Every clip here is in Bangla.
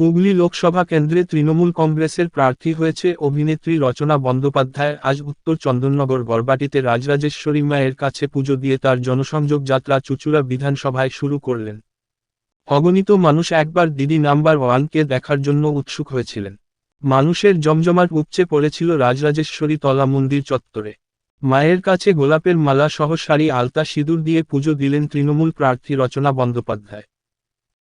হুগলি লোকসভা কেন্দ্রে তৃণমূল কংগ্রেসের প্রার্থী হয়েছে অভিনেত্রী রচনা বন্দ্যোপাধ্যায়। আজ উত্তর চন্দননগর গড়বাটিতে রাজরাজেশ্বরী মায়ের কাছে পুজো দিয়ে তার জনসংযোগ যাত্রা চুচুড়া বিধানসভায় শুরু করলেন। অগণিত মানুষ একবার দিদি নাম্বার ওয়ানকে দেখার জন্য উৎসুক হয়েছিলেন। মানুষের জমজমাট উপচে পড়েছিল রাজরাজেশ্বরী তলা মন্দির চত্বরে। মায়ের কাছে গোলাপের মালা সহ শাড়ি, আলতা, সিঁদুর দিয়ে পুজো দিলেন তৃণমূল প্রার্থী রচনা বন্দ্যোপাধ্যায়।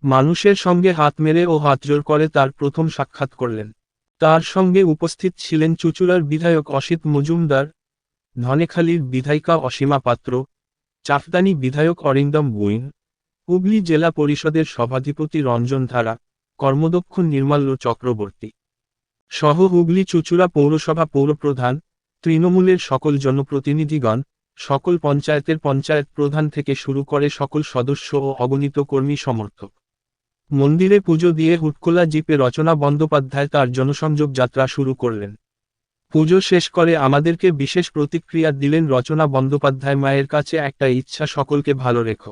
মানুষের সঙ্গে হাত মেরে ও হাতজোড় করে তার প্রথম সাক্ষাৎ করলেন। তার সঙ্গে উপস্থিত ছিলেন চুচুড়ার বিধায়ক অসিত মজুমদার, ধনেখালীর বিধায়িকা অসীমা পাত্র, চাফদানি বিধায়ক অরিন্দম বুইন হুগলি জেলা পরিষদের সভাধিপতি রঞ্জন ধারা, কর্মদক্ষ নির্মাল্য চক্রবর্তী সহ হুগলি চুচুড়া পৌরসভা পৌরপ্রধান, তৃণমূলের সকল জনপ্রতিনিধিগণ, সকল পঞ্চায়েতের পঞ্চায়েত প্রধান থেকে শুরু করে সকল সদস্য ও অগণিত কর্মী সমর্থক। মন্দিরে পুজো দিয়ে হুটকোলা জিপে রচনা বন্দ্যোপাধ্যায় তার জনসংযোগ যাত্রা শুরু করলেন। পুজো শেষ করে আমাদেরকে বিশেষ প্রতিক্রিয়া দিলেন রচনা বন্দ্যোপাধ্যায় মায়ের কাছে একটা ইচ্ছা সকলকে ভালো রেখো।